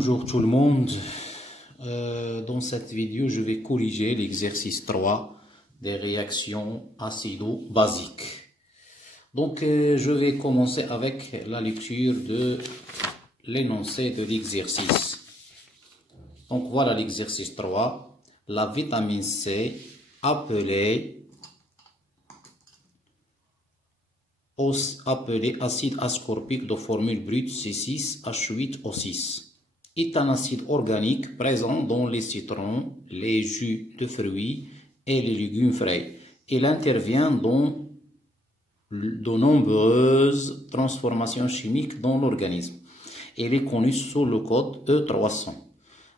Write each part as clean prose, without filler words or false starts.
Bonjour tout le monde. Dans cette vidéo, je vais corriger l'exercice 3 des réactions acido-basiques. Donc, je vais commencer avec la lecture de l'énoncé de l'exercice. Donc, voilà l'exercice 3. La vitamine C, appelée acide ascorbique de formule brute C6H8O6. Est un acide organique présent dans les citrons, les jus de fruits et les légumes frais. Il intervient dans de nombreuses transformations chimiques dans l'organisme. Il est connu sous le code E300.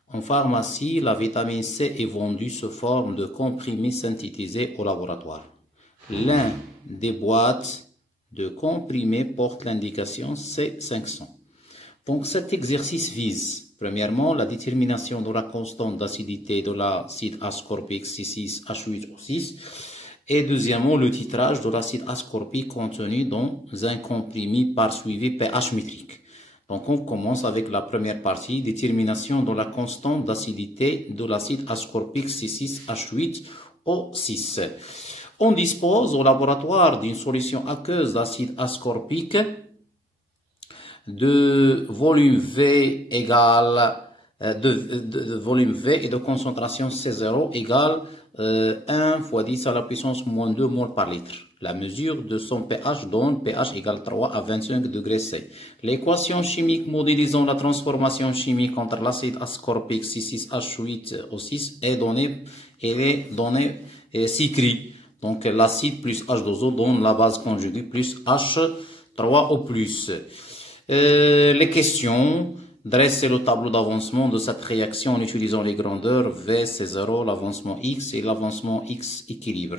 En pharmacie, la vitamine C est vendue sous forme de comprimés synthétisés au laboratoire. L'un des boîtes de comprimés porte l'indication C500. Donc cet exercice vise, premièrement, la détermination de la constante d'acidité de l'acide ascorbique C6H8O6 et deuxièmement, le titrage de l'acide ascorbique contenu dans un comprimé par suivi pH métrique. Donc on commence avec la première partie, détermination de la constante d'acidité de l'acide ascorbique C6H8O6. On dispose au laboratoire d'une solution aqueuse d'acide ascorbique de volume V égale de volume V et de concentration C0 égale 1 fois 10 à la puissance moins 2 mol par litre. La mesure de son pH donne pH égale 3 à 25 degrés C. L'équation chimique modélisant la transformation chimique entre l'acide ascorbique C6H8O6 est donnée ci-écrit. Donc l'acide plus H2O donne la base conjuguée plus H3O+. Les questions. Dresser le tableau d'avancement de cette réaction en utilisant les grandeurs V, C0, l'avancement X et l'avancement X équilibre.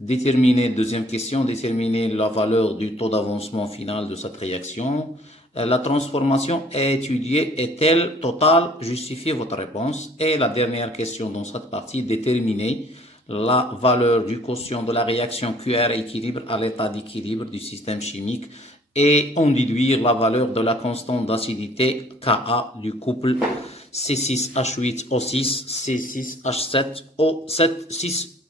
Déterminer, deuxième question, déterminer la valeur du taux d'avancement final de cette réaction. La transformation étudiée est-elle totale? Justifiez votre réponse. Et la dernière question dans cette partie, déterminer la valeur du quotient de la réaction QR équilibre à l'état d'équilibre du système chimique et en déduire la valeur de la constante d'acidité Ka du couple C6H8O6, C6H7O7, 6-.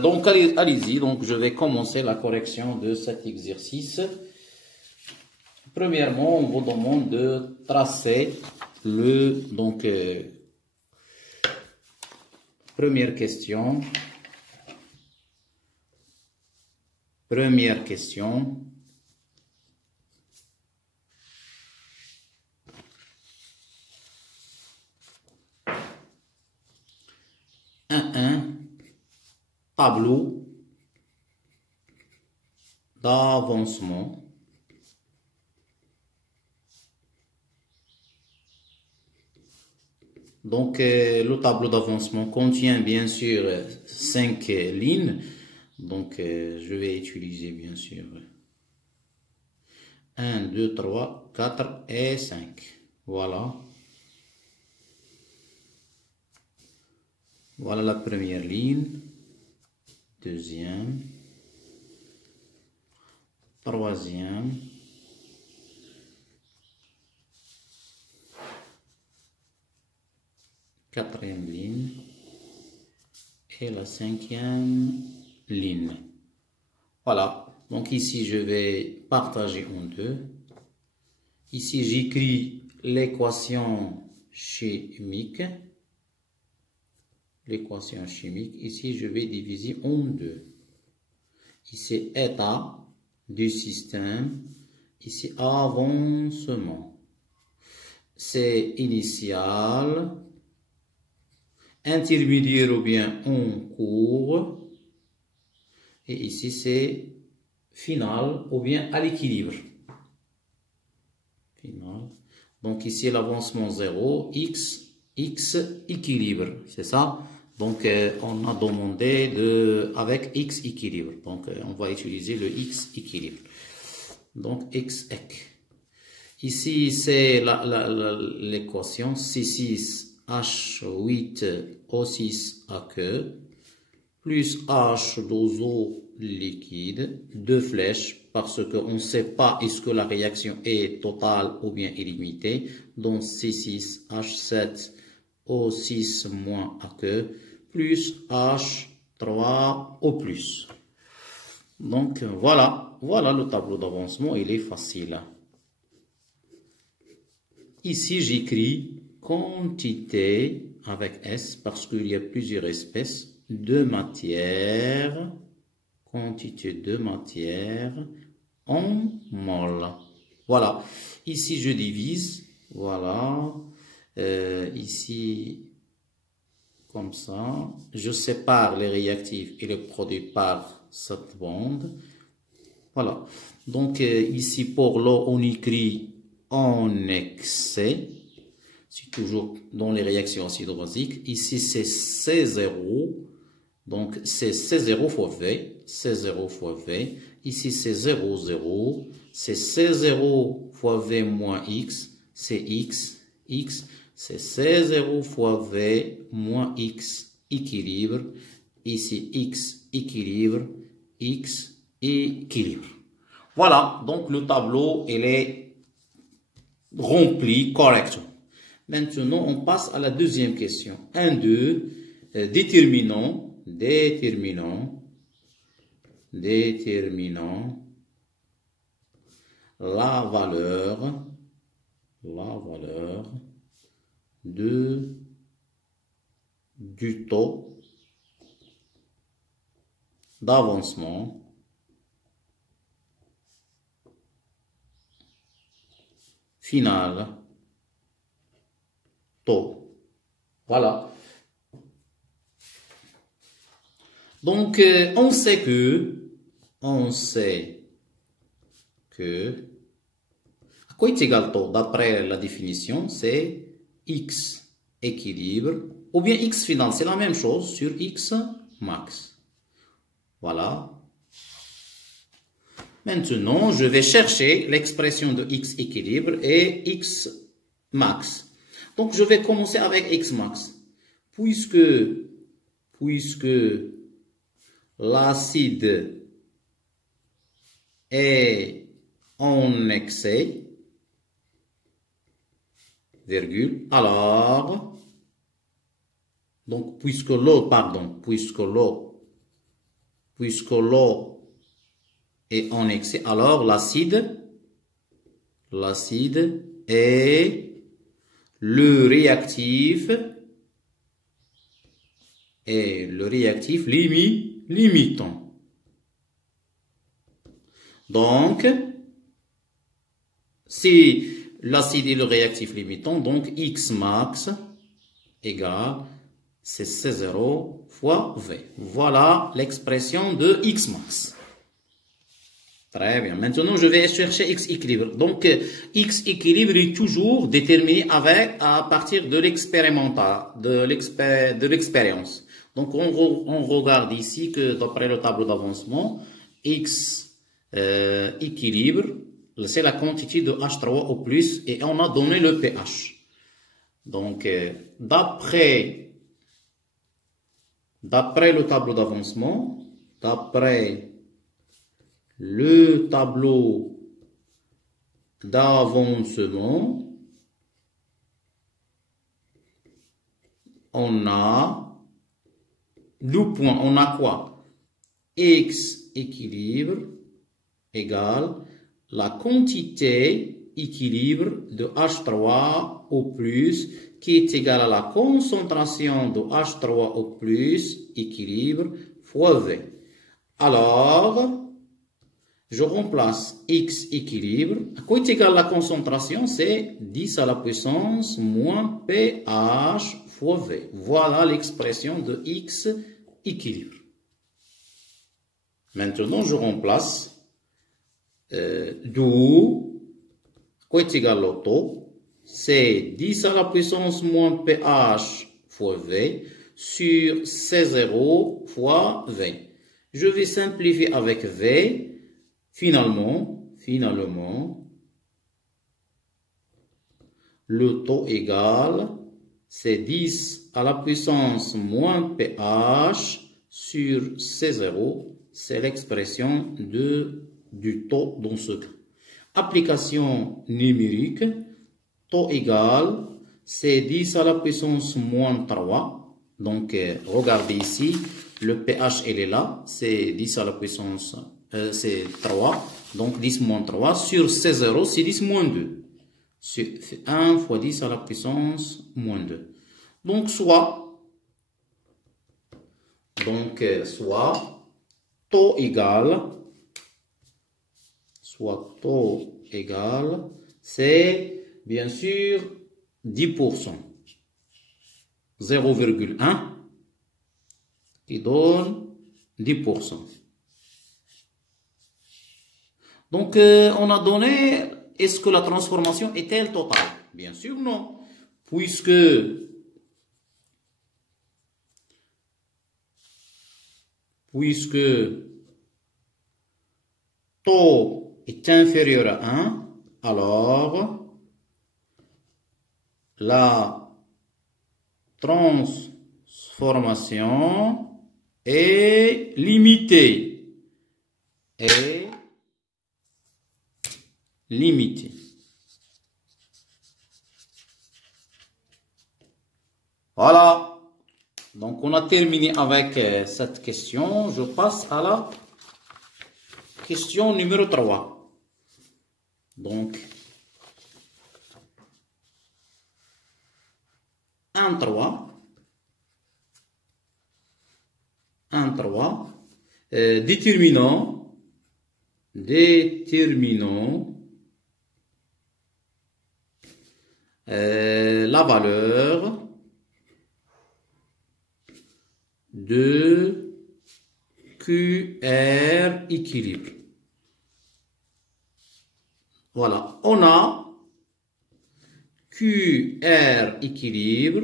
Donc allez-y, donc je vais commencer la correction de cet exercice. Premièrement, on vous demande de tracer le première question. Première question. Tableau d'avancement. Donc, le tableau d'avancement contient bien sûr 5 lignes. Donc, je vais utiliser bien sûr 1, 2, 3, 4 et 5. Voilà. Voilà la première ligne. Deuxième. Troisième. Quatrième ligne. Et la cinquième ligne. Voilà. Donc ici, je vais partager en deux. Ici, j'écris l'équation chimique. L'équation chimique. Ici, je vais diviser en deux. Ici, état du système. Ici, avancement. C'est initial, intermédiaire ou bien en cours. Et ici, c'est final ou bien à l'équilibre. Final. Donc ici, l'avancement 0, X équilibre. C'est ça. Donc, on a demandé avec X équilibre. Donc, on va utiliser le X équilibre. Donc, X éq. Ici, c'est l'équation C6H8O6 aqueux plus H2O liquide, deux flèches parce qu'on ne sait pas est-ce que la réaction est totale ou bien illimitée. Donc C6H7O6 moins AQ plus H3O plus. Donc voilà le tableau d'avancement, il est facile. Ici j'écris quantité avec S parce qu'il y a plusieurs espèces de matière, quantité de matière en mol. Voilà, ici je divise, voilà, ici comme ça, je sépare les réactifs et les produits par cette bande. Voilà, donc ici pour l'eau on écrit en excès, c'est toujours dans les réactions acido-basiques. Ici c'est C0, donc c'est C0 fois V, C0 fois V. Ici c'est 0, 0, c'est C0 fois V moins X, c'est X, X, c'est C0 fois V moins X équilibre. Ici X équilibre, X équilibre. Voilà, donc le tableau il est rempli correctement. Maintenant, on passe à la deuxième question. 1, 2, déterminant la valeur du taux d'avancement final. Taux. Voilà. Donc, on sait que à quoi est égal taux? D'après la définition, c'est X équilibre, ou bien X final, c'est la même chose sur X max. Voilà. Maintenant, je vais chercher l'expression de X équilibre et X max. Donc, je vais commencer avec X max. Puisque l'acide est en excès, virgule, alors, donc, puisque l'eau est en excès, alors l'acide est le réactif limitant. Donc, si l'acide est le réactif limitant, donc X max égale c'est C0 fois V. Voilà l'expression de X max. Très bien. Maintenant, je vais chercher X équilibre. Donc, X équilibre est toujours déterminé à partir de l'expérimental, de l'expérience. Donc, on regarde ici que d'après le tableau d'avancement, X équilibre, c'est la quantité de H3O+, et on a donné le pH. Donc, d'après le tableau d'avancement, on a deux points, on a quoi? X équilibre égale la quantité équilibre de H3O+, qui est égale à la concentration de H3O+, équilibre, fois V. Alors, je remplace X équilibre. À quoi est égale la concentration? C'est 10 à la puissance moins pH fois V. Voilà l'expression de X équilibre. Maintenant, je remplace d'où quoi est égal au taux? C'est 10 à la puissance moins pH fois V sur C0 fois V. Je vais simplifier avec V. Finalement, le taux égal, c'est 10 à la puissance moins pH sur C0. C'est l'expression de du taux dans ce cas. Application numérique, taux égal, c'est 10 à la puissance moins 3. Donc, regardez ici, le pH, il est là, c'est 10 à la puissance, c'est 3. Donc, 10 moins 3 sur C0, c'est 10 moins 2. C'est 1 fois 10 à la puissance moins 2. Donc, soit taux égal, c'est bien sûr 10%. 0,1 qui donne 10%. Donc, on a donné, est-ce que la transformation est-elle totale? Bien sûr, non. Puisque taux est inférieur à 1, alors la transformation est limitée. Voilà. Donc, on a terminé avec cette question. Je passe à la question numéro 3. Donc, 1,3. Déterminant la valeur de QR équilibre. Voilà, on a QR équilibre,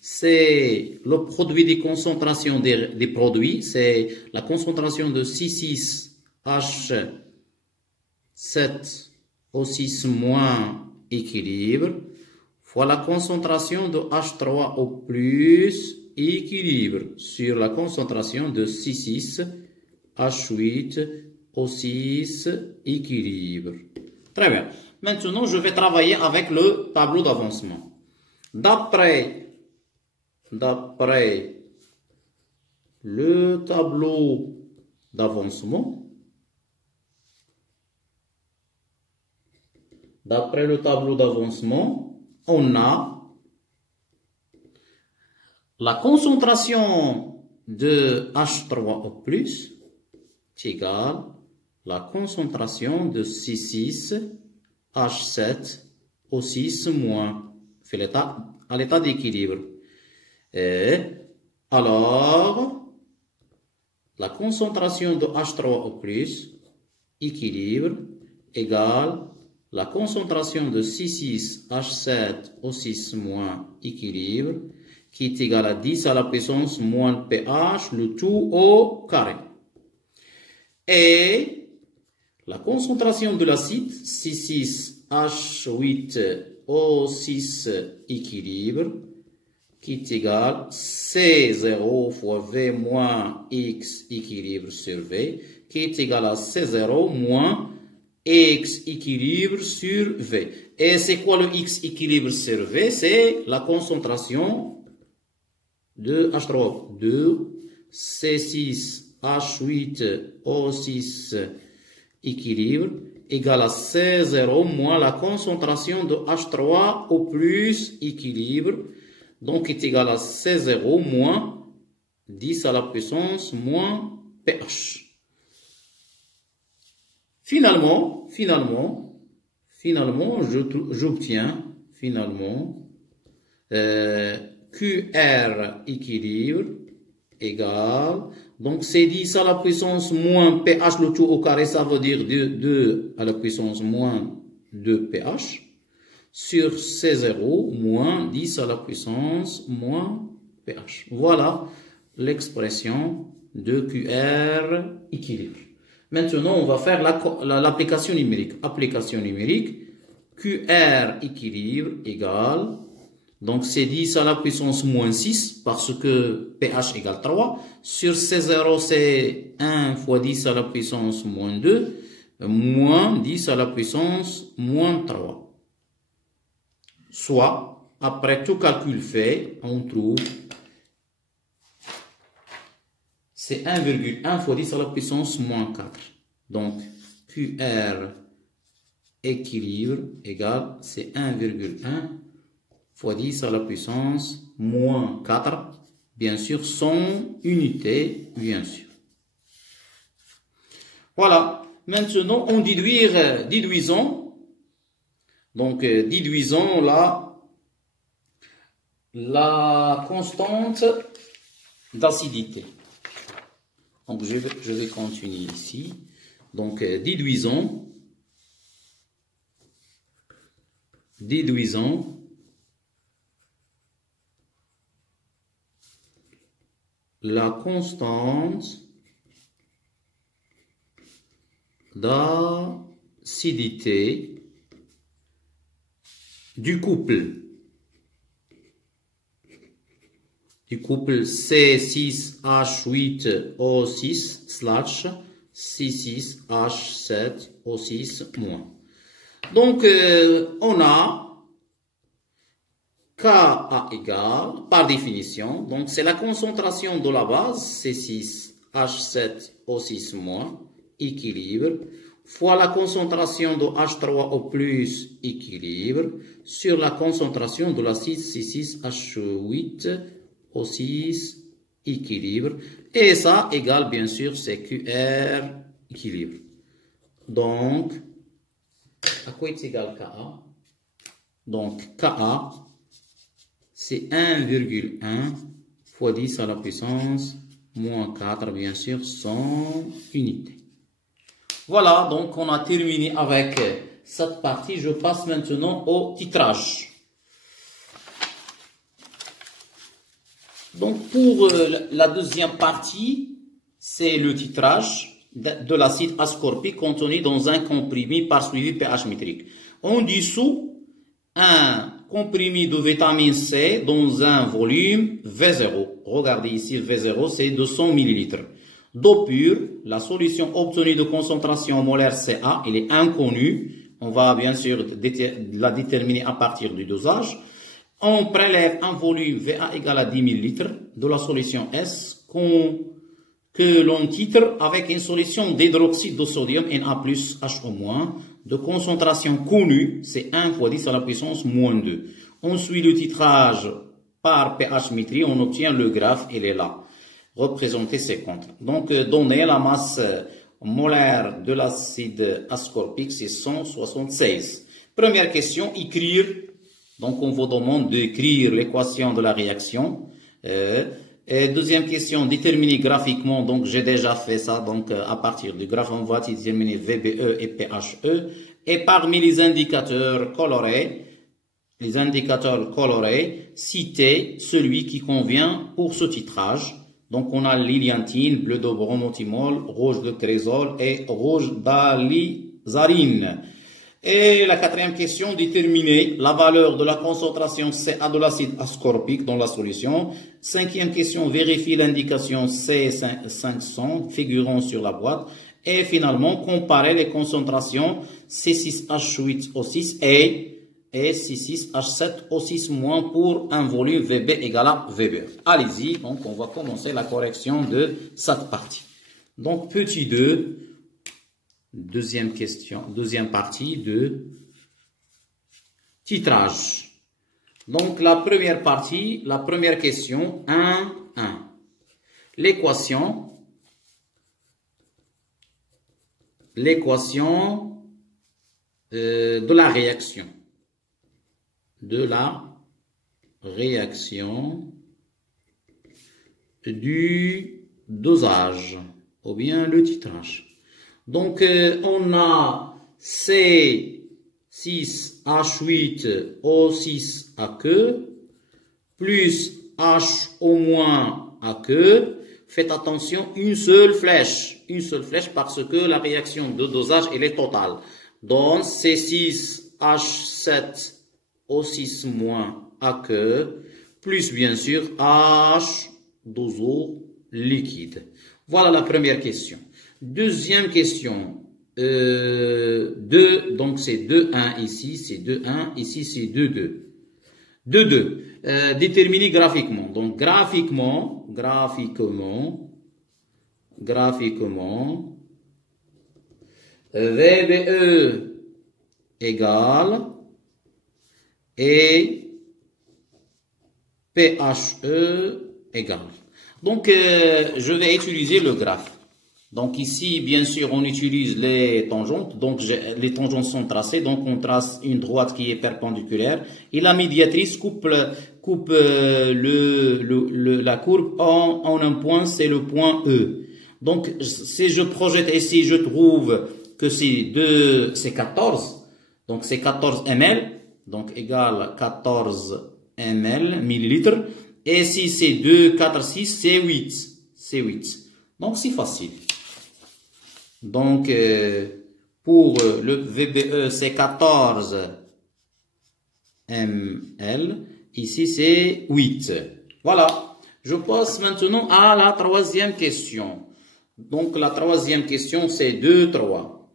c'est le produit des concentrations des produits, c'est la concentration de C6H7O6- équilibre, fois la concentration de H3O+ équilibre sur la concentration de C6H8O6 équilibre. Très bien. Maintenant, je vais travailler avec le tableau d'avancement. D'après le tableau d'avancement, on a la concentration de H3O+ est égale la concentration de C6H7O6- à l'état d'équilibre. Et alors, la concentration de H3O+ équilibre égale la concentration de C6H7O6- équilibre, qui est égal à 10 à la puissance moins pH, le tout au carré. Et la concentration de l'acide, C6H8O6 équilibre, qui est égal à C0 fois V moins X équilibre sur V, qui est égal à C0 moins X équilibre sur V. Et c'est quoi le X équilibre sur V? C'est la concentration de H3O, de C6H8O6 équilibre égale à C0 moins la concentration de H3O+ équilibre, donc est égal à C0 moins 10 à la puissance moins pH. Finalement, j'obtiens QR équilibre égale, donc c'est 10 à la puissance moins pH, le tout au carré, ça veut dire 2 à la puissance moins 2 pH, sur C0 moins 10 à la puissance moins pH. Voilà l'expression de QR équilibre. Maintenant, on va faire l'application numérique. Application numérique, QR équilibre égale, donc c'est 10 à la puissance moins 6 parce que pH égale 3. Sur C0, c'est 1 fois 10 à la puissance moins 2. moins 10 à la puissance moins 3. Soit, après tout calcul fait, on trouve c'est 1,1 fois 10 à la puissance moins 4. Donc, QR équilibre égale, c'est 1,1 fois 10 à la puissance moins 4. Bien sûr, sans unité, bien sûr. Voilà. Maintenant, on déduisons. Donc, déduisons la constante d'acidité. Donc, je vais continuer ici. Donc, déduisons la constante d'acidité du couple C6H8O6 C6H7O6-. Donc, on a Ka égale, par définition, donc c'est la concentration de la base, C6H7O6- équilibre, fois la concentration de H3O+, équilibre, sur la concentration de l'acide C6H8O6, équilibre, et ça égale bien sûr CQR équilibre. Donc, à quoi est égal Ka? Donc, Ka, c'est 1,1 fois 10 à la puissance moins 4, bien sûr, sans unité. Voilà, donc on a terminé avec cette partie. Je passe maintenant au titrage. Donc, pour la deuxième partie, c'est le titrage de l'acide ascorbique contenu dans un comprimé par suivi pH métrique. On dissout un comprimé de vitamine C dans un volume V0. Regardez ici, V0, c'est 200 ml. D'eau pure, la solution obtenue de concentration molaire Ca, elle est inconnue. On va bien sûr la déterminer à partir du dosage. On prélève un volume Va égal à 10 ml de la solution S que l'on titre avec une solution d'hydroxyde de sodium Na+, HO-, de concentration connue, c'est 1 fois 10 à la puissance moins 2. On suit le titrage par pH métrique, on obtient le graphe, il est là. Représenter ses comptes. Donc, donner la masse molaire de l'acide ascorbique, c'est 176. Première question, écrire. Donc, on vous demande d'écrire l'équation de la réaction. Et deuxième question, déterminer graphiquement. Donc, j'ai déjà fait ça. Donc, à partir du graphe, on va déterminer VBE et PHE. Et parmi les indicateurs colorés, citez celui qui convient pour ce titrage. Donc, on a l'iliantine, bleu de bromothymol, rouge de trésol et rouge d'alizarine. Et la quatrième question, déterminer la valeur de la concentration Ca de l'acide ascorbique dans la solution. Cinquième question, vérifier l'indication C500 figurant sur la boîte. Et finalement, comparer les concentrations C6H8O6 et C6H7O6- pour un volume VB égal à VB. Allez-y, donc on va commencer la correction de cette partie. Donc, petit 2. Deuxième question, deuxième partie de titrage. Donc, la première partie, la première question, 1. L'équation de la réaction. Du dosage, ou bien le titrage. Donc, on a C6H8O6 aqueux plus HO- aqueux. Faites attention, une seule flèche parce que la réaction de dosage, elle est totale. Donc, C6H7O6- aqueux plus bien sûr H2O liquide. Voilà la première question. Deuxième question, 2, donc c'est 2, 1 ici, c'est 2, 1, ici c'est 2, 2. 2, 2. Déterminer graphiquement. Donc graphiquement, VBE égale et PHE égale. Donc je vais utiliser le graphe. Donc ici, bien sûr, on utilise les tangentes. Donc les tangentes sont tracées. Donc on trace une droite qui est perpendiculaire. Et la médiatrice coupe la courbe en un point, c'est le point E. Donc si je projette ici, je trouve que c'est 14. Donc c'est 14 ml. Donc égale 14 ml, millilitres. Et si c'est 2, 4, 6, c'est 8. C'est 8. Donc c'est facile. Donc, pour le VBE, c'est 14 ml. Ici, c'est 8. Voilà. Je passe maintenant à la troisième question. Donc, la troisième question, c'est 2, 3.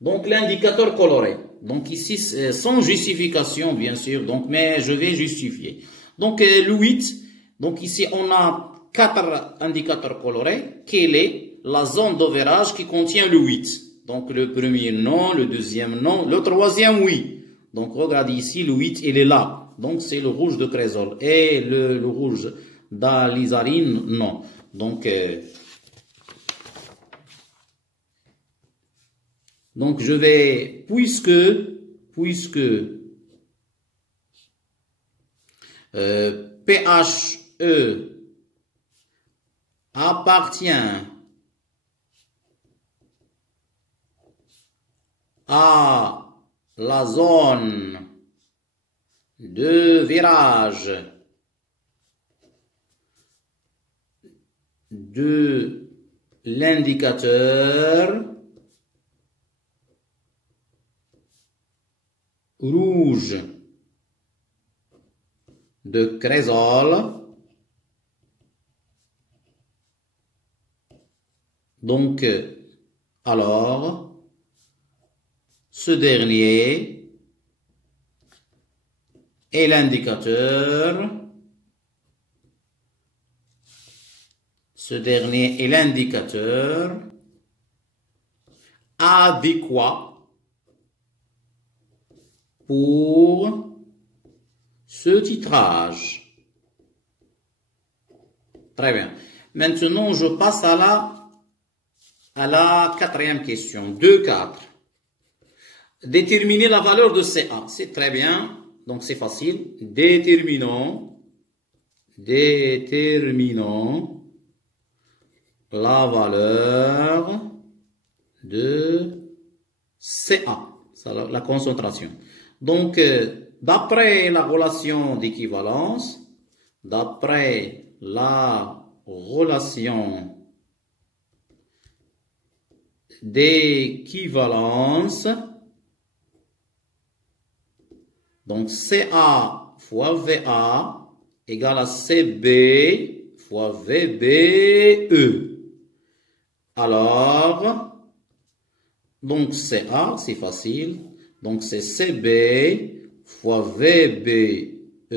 Donc, l'indicateur coloré. Donc, ici, sans justification, bien sûr. Donc, mais je vais justifier. Donc, le 8. Donc, ici, on a 4 indicateurs colorés. Quel est la zone d'ovérage qui contient le 8. Donc le premier non, le deuxième non, le troisième oui. Donc regardez ici, le 8 il est là. Donc c'est le rouge de Crézol. Et le rouge d'Alizarine, non. Donc je vais, puisque PHE appartient à la zone de virage de l'indicateur rouge de Crézol. Donc, alors, ce dernier est l'indicateur. Ce dernier est l'indicateur adéquat pour ce titrage. Très bien. Maintenant, je passe à la quatrième question. 2, 4. Déterminer la valeur de CA. C'est très bien. Donc, c'est facile. Déterminons la valeur de CA. C'est la concentration. Donc, d'après la relation d'équivalence, donc CA fois VA égale à CB fois VBE. Alors, donc CA, c'est facile. Donc c'est CB fois VBE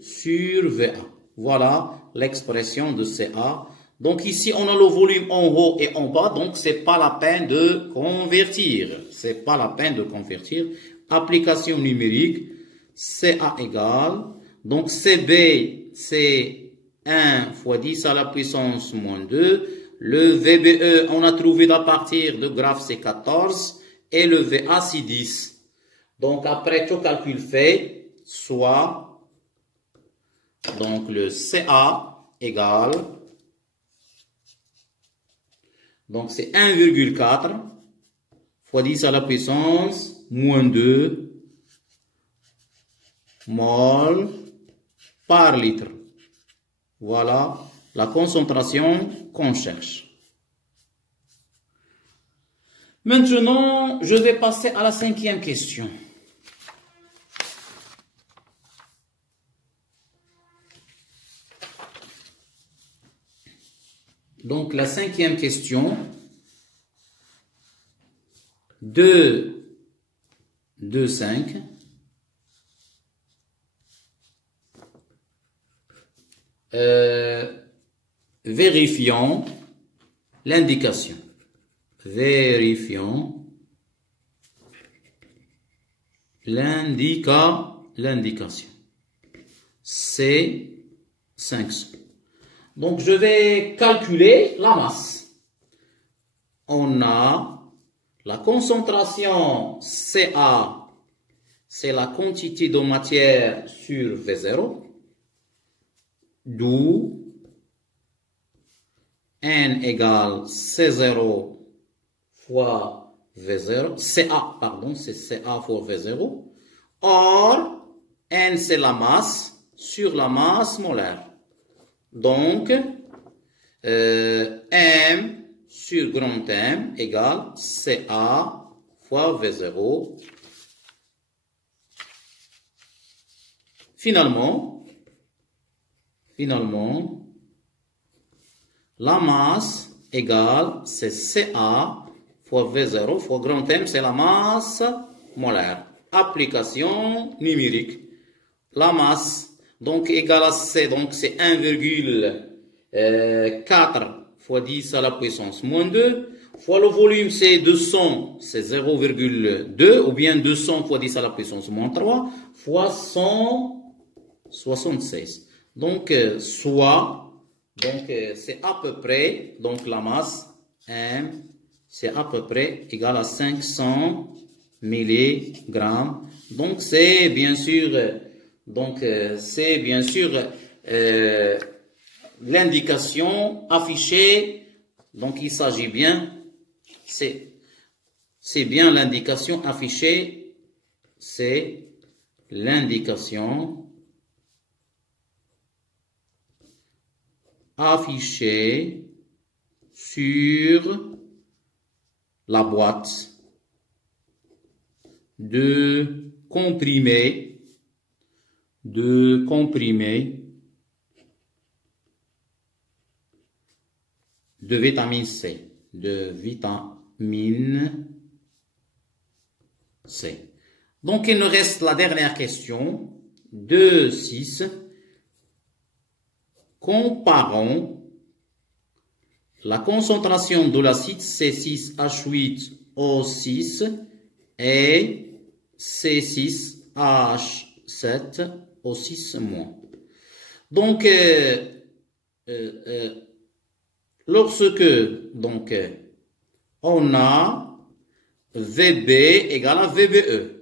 sur VA. Voilà l'expression de CA. Donc ici, on a le volume en haut et en bas. Donc, c'est pas la peine de convertir. C'est pas la peine de convertir. Application numérique, CA égale. Donc, CB, c'est 1 fois 10 à la puissance moins 2. Le VBE, on a trouvé à partir de graphe, c'est 14. Et le VA, c'est 10. Donc, après tout calcul fait, soit, donc le CA égale, donc c'est 1,4 fois 10 à la puissance moins 2 mol par litre. Voilà la concentration qu'on cherche. Maintenant, je vais passer à la cinquième question. Donc, la cinquième question, 2, 2, 5. Vérifions l'indication. Vérifions l'indication. C'est 500. Donc, je vais calculer la masse. On a la concentration CA, c'est la quantité de matière sur V0, d'où N égale C0 fois V0, CA, pardon, c'est CA fois V0. Or, N c'est la masse sur la masse molaire. Donc, M sur grand M égale CA fois V0. Finalement, la masse égale c'est CA fois V0 fois grand M, c'est la masse molaire. Application numérique. La masse, donc, égale à C, donc c'est 1,4 fois 10 à la puissance moins 2, fois le volume c'est 200, c'est 0,2, ou bien 200 fois 10 à la puissance moins 3, fois 176. Donc, c'est à peu près, donc la masse M, c'est à peu près égal à 500 mg. Donc, c'est bien sûr, l'indication affichée. Donc, il s'agit bien, c'est bien l'indication affichée, c'est l'indication affichée sur la boîte de comprimé de vitamine C, Donc, il nous reste la dernière question, 2,6. Comparons la concentration de l'acide C6H8O6 et C6H7O6-. Donc, lorsque on a VB égale à VBE.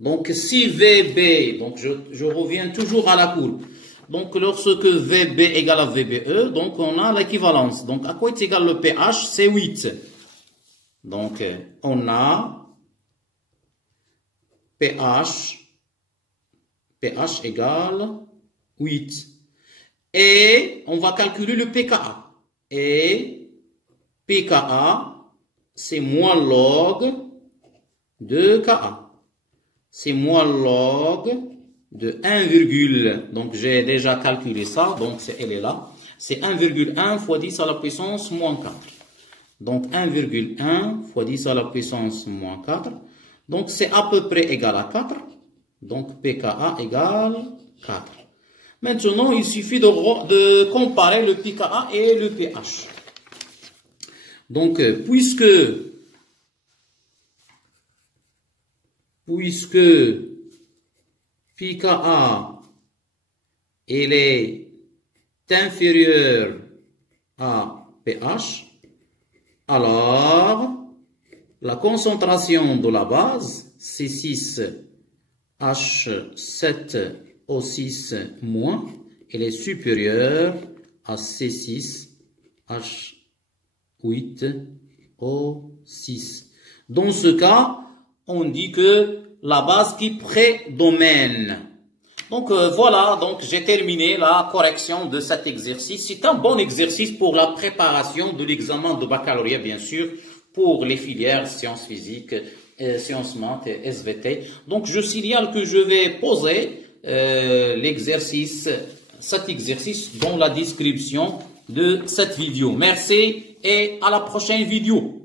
Donc, si VB, donc je reviens toujours à la courbe. Donc, lorsque VB égale à VBE, donc on a l'équivalence. Donc, à quoi est égal le pH? C'est 8. Donc, on a pH égale 8. Et on va calculer le pKa. Et pKa, c'est moins log de Ka. C'est moins log de 1, donc j'ai déjà calculé ça, donc elle est là. C'est 1,1 fois 10 à la puissance moins 4. Donc 1,1 fois 10 à la puissance moins 4. Donc c'est à peu près égal à 4. Donc pKa égale 4. Maintenant, il suffit de comparer le pKa et le pH. Donc, puisque pKa il est inférieur à pH, alors la concentration de la base C6H7O6- elle est supérieure à C6H8O6. Dans ce cas, on dit que la base qui prédomine. Donc voilà, donc j'ai terminé la correction de cet exercice. C'est un bon exercice pour la préparation de l'examen de baccalauréat, bien sûr, pour les filières sciences physiques, sciences maths et SVT. Donc je signale que je vais poser cet exercice dans la description de cette vidéo. Merci et à la prochaine vidéo.